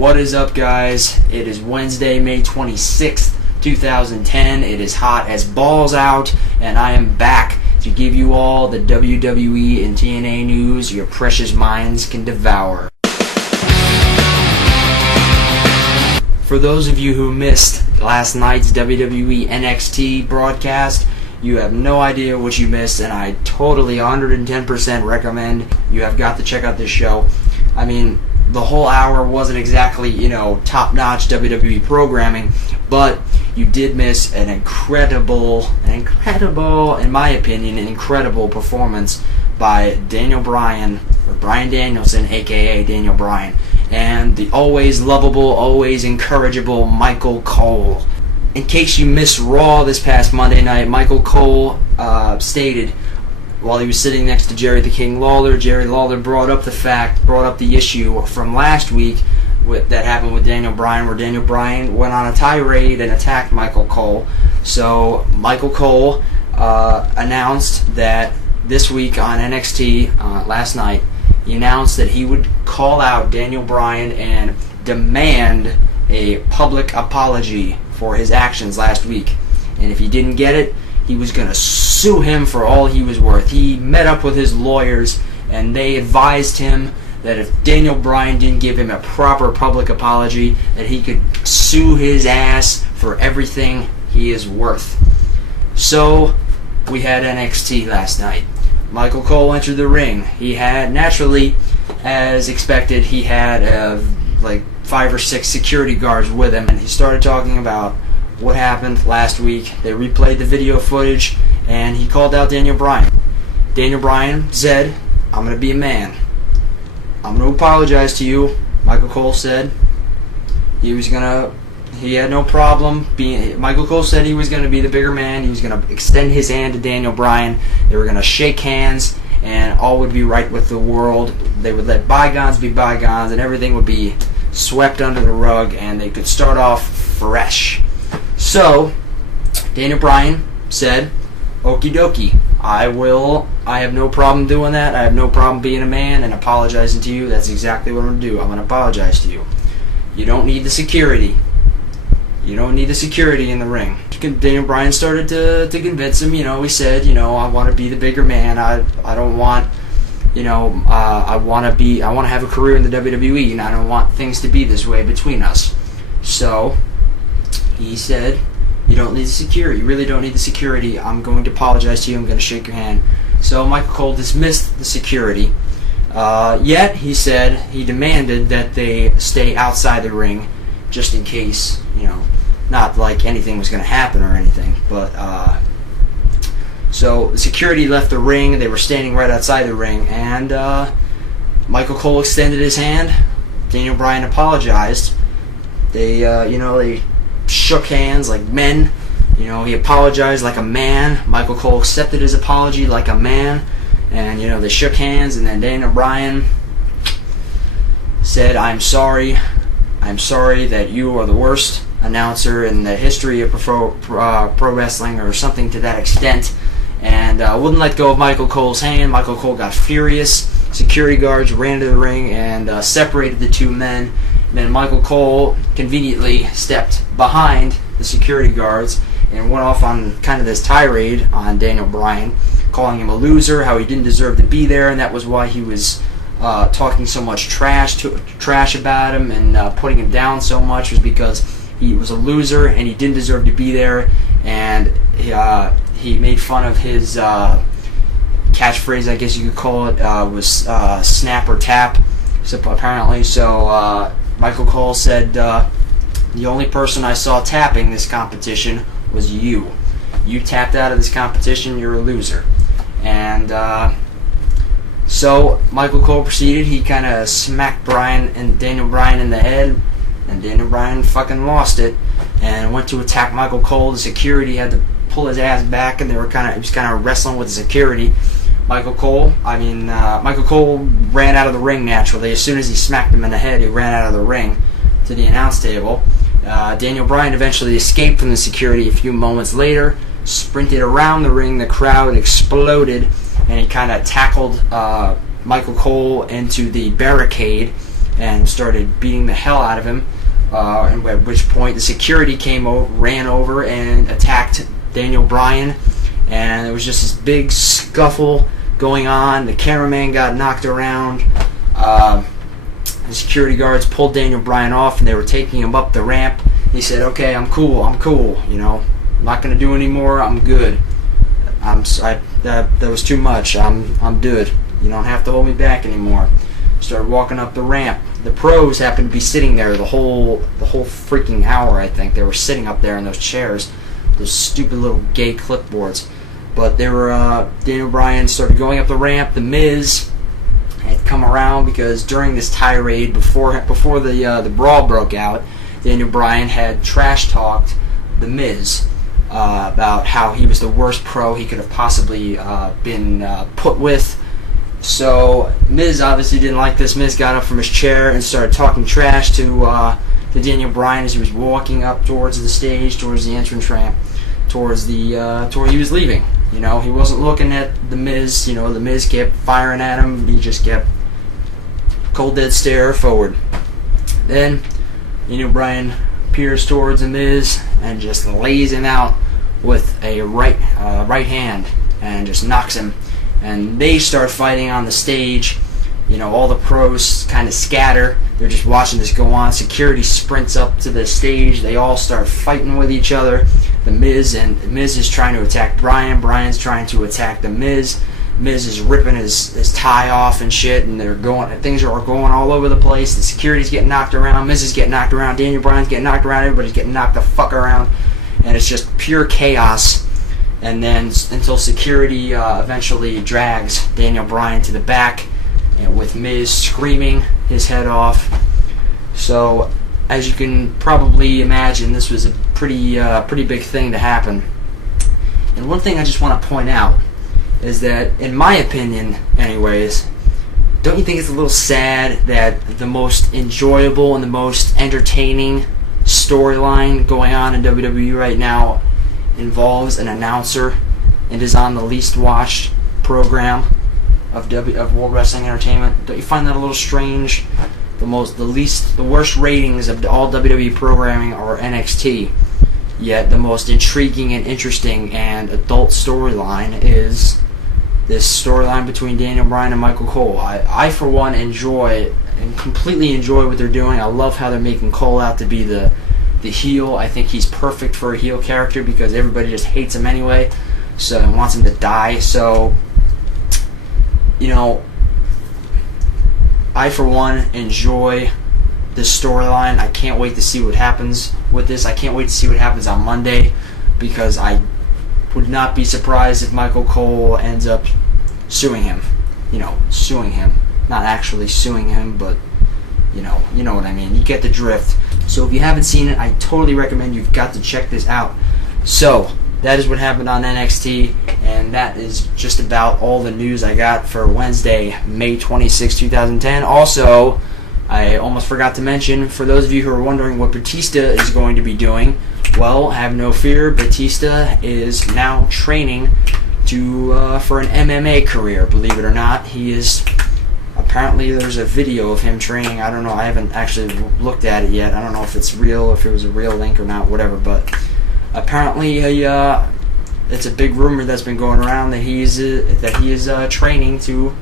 What is up, guys? It is Wednesday, May 26th, 2010. It is hot as balls out, and I am back to give you all the WWE and TNA news your precious minds can devour. For those of you who missed last night's WWE NXT broadcast, you have no idea what you missed, and I totally 110% recommend you have got to check out this show. I mean, the whole hour wasn't exactly, top-notch WWE programming, but you did miss an incredible, in my opinion, an incredible performance by Daniel Bryan, or Bryan Danielson, aka Daniel Bryan, and the always lovable, always encourageable Michael Cole. In case you missed Raw this past Monday night, Michael Cole stated, while he was sitting next to Jerry the King Lawler, Jerry Lawler brought up the issue from last week that happened with Daniel Bryan, where Daniel Bryan went on a tirade and attacked Michael Cole. So Michael Cole announced that this week on NXT, last night, he announced that he would call out Daniel Bryan and demand a public apology for his actions last week. And if he didn't get it, he was going to sue him for all he was worth. He met up with his lawyers, and they advised him that if Daniel Bryan didn't give him a proper public apology, that he could sue his ass for everything he is worth. So, we had NXT last night. Michael Cole entered the ring. He had, naturally, as expected, he had like 5 or 6 security guards with him, and he started talking about what happened last week. They replayed the video footage, and he called out Daniel Bryan. Daniel Bryan said, "I'm going to be a man. I'm going to apologize to you." Michael Cole said he had no problem being. Michael Cole said he was going to be the bigger man. He was going to extend his hand to Daniel Bryan. They were going to shake hands, and all would be right with the world. They would let bygones be bygones, and everything would be swept under the rug, and they could start off fresh. So, Daniel Bryan said, "Okie dokie, I have no problem doing that. I have no problem being a man and apologizing to you. That's exactly what I'm going to do. I'm going to apologize to you. You don't need the security. You don't need the security in the ring." Daniel Bryan started to convince him. He said, "I want to be the bigger man. I don't want, I want to have a career in the WWE, and I don't want things to be this way between us." So he said, "You don't need the security. You really don't need the security. I'm going to apologize to you. I'm going to shake your hand." So Michael Cole dismissed the security. Yet, he said, he demanded that they stay outside the ring just in case, not like anything was going to happen or anything. But, so the security left the ring. They were standing right outside the ring. And Michael Cole extended his hand. Daniel Bryan apologized. They shook hands like men. He apologized like a man. Michael Cole accepted his apology like a man. And, they shook hands, and then Daniel Bryan said, I'm sorry that you are the worst announcer in the history of pro wrestling," or something to that extent, and wouldn't let go of Michael Cole's hand. Michael Cole got furious. Security guards ran to the ring and separated the two men. Then Michael Cole conveniently stepped behind the security guards and went off on kind of this tirade on Daniel Bryan, calling him a loser, how he didn't deserve to be there, and that was why he was talking so much trash about him and putting him down so much, was because he was a loser and he didn't deserve to be there, and he made fun of his catchphrase, I guess you could call it, was snap or tap, apparently. So Michael Cole said, "The only person I saw tapping this competition was you. You tapped out of this competition, you're a loser." And so Michael Cole proceeded. He kind of smacked Daniel Bryan in the head, and Daniel Bryan fucking lost it and went to attack Michael Cole. The security had to pull his ass back, and he was kind of wrestling with the security. Michael Cole ran out of the ring naturally. As soon as he smacked him in the head, he ran out of the ring to the announce table. Daniel Bryan eventually escaped from the security a few moments later, sprinted around the ring. The crowd exploded, and he kind of tackled Michael Cole into the barricade and started beating the hell out of him. And at which point the security ran over and attacked Daniel Bryan, and there was just this big scuffle going on. The cameraman got knocked around. The security guards pulled Daniel Bryan off, and they were taking him up the ramp. He said, "Okay, I'm cool. I'm not gonna do anymore. I'm good. That was too much. I'm good. You don't have to hold me back anymore." Started walking up the ramp. The pros happened to be sitting there the whole freaking hour. I think they were sitting up there in those chairs, those stupid little gay clipboards. But they were. Daniel Bryan started going up the ramp. The Miz had come around because during this tirade before the brawl broke out, Daniel Bryan had trash talked the Miz about how he was the worst pro he could have possibly been put with. So Miz obviously didn't like this. Miz got up from his chair and started talking trash to Daniel Bryan as he was walking up towards the stage, towards the entrance ramp, towards he was leaving. He wasn't looking at the Miz. The Miz kept firing at him. He just kept cold dead stare forward. Then Daniel Bryan peers towards the Miz and just lays him out with a right hand and just knocks him. And they start fighting on the stage. All the pros kind of scatter. They're just watching this go on. Security sprints up to the stage. They all start fighting with each other. The Miz is trying to attack Bryan. Bryan's trying to attack the Miz. Miz is ripping his tie off and shit, and things are going all over the place. The security's getting knocked around. Miz is getting knocked around. Daniel Bryan's getting knocked around. Everybody's getting knocked the fuck around, and it's just pure chaos. And then until security eventually drags Daniel Bryan to the back, and with Miz screaming his head off. So, as you can probably imagine, this was a pretty big thing to happen. And one thing I just want to point out is that, in my opinion, anyways, don't you think it's a little sad that the most enjoyable and the most entertaining storyline going on in WWE right now involves an announcer and is on the least watched program of World Wrestling Entertainment? Don't you find that a little strange? The worst ratings of all WWE programming are NXT, yet the most intriguing and interesting and adult storyline is this storyline between Daniel Bryan and Michael Cole. I for one completely enjoy what they're doing. I love how they're making Cole out to be the heel. I think he's perfect for a heel character because everybody just hates him anyway, so and wants him to die. So, I for one enjoy this storyline. I can't wait to see what happens with this. I can't wait to see what happens on Monday, because I would not be surprised if Michael Cole ends up suing him. Suing him. Not actually suing him, but you know what I mean. You get the drift. So if you haven't seen it, I totally recommend you've got to check this out. So, that is what happened on NXT, and that is just about all the news I got for Wednesday, May 26, 2010. Also, I almost forgot to mention, for those of you who are wondering what Batista is going to be doing, well, have no fear. Batista is now training for an MMA career, believe it or not. He is... Apparently there's a video of him training. I don't know. I haven't actually looked at it yet. I don't know if it's real, if it was a real link or not, whatever. But apparently it's a big rumor that's been going around that he is training to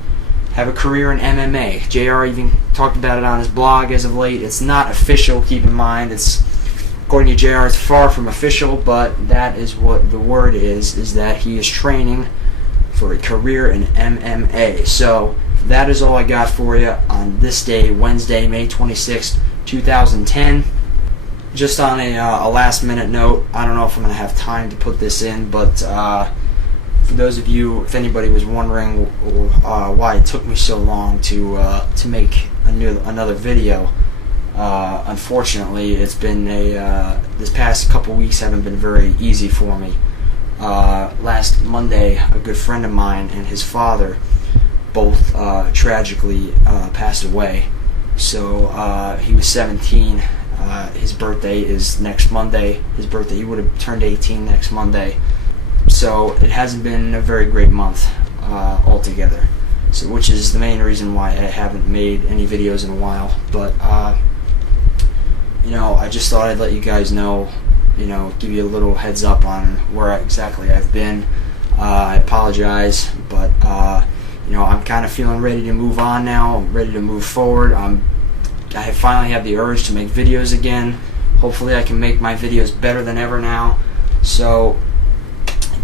have a career in MMA. JR even talked about it on his blog as of late. It's not official, keep in mind. It's, according to JR, it's far from official, but that is what the word is that he is training for a career in MMA. So that is all I got for you on this day, Wednesday, May 26th, 2010. Just on a last minute note, I don't know if I'm going to have time to put this in, but for those of you, if anybody was wondering why it took me so long to make another video, unfortunately, it's been this past couple weeks haven't been very easy for me. Last Monday, a good friend of mine and his father both tragically passed away. So he was 17. His birthday is next Monday. He would have turned 18 next Monday. So it hasn't been a very great month altogether. So, which is the main reason why I haven't made any videos in a while. But you know, I just thought I'd let you guys know, you know, give you a little heads up on where exactly I've been. I apologize, but you know, I'm kind of feeling ready to move on now. I'm ready to move forward. I finally have the urge to make videos again. Hopefully I can make my videos better than ever now. So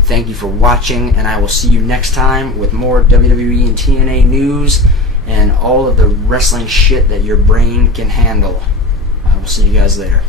thank you for watching, and I will see you next time with more WWE and TNA news and all of the wrestling shit that your brain can handle. I will see you guys later.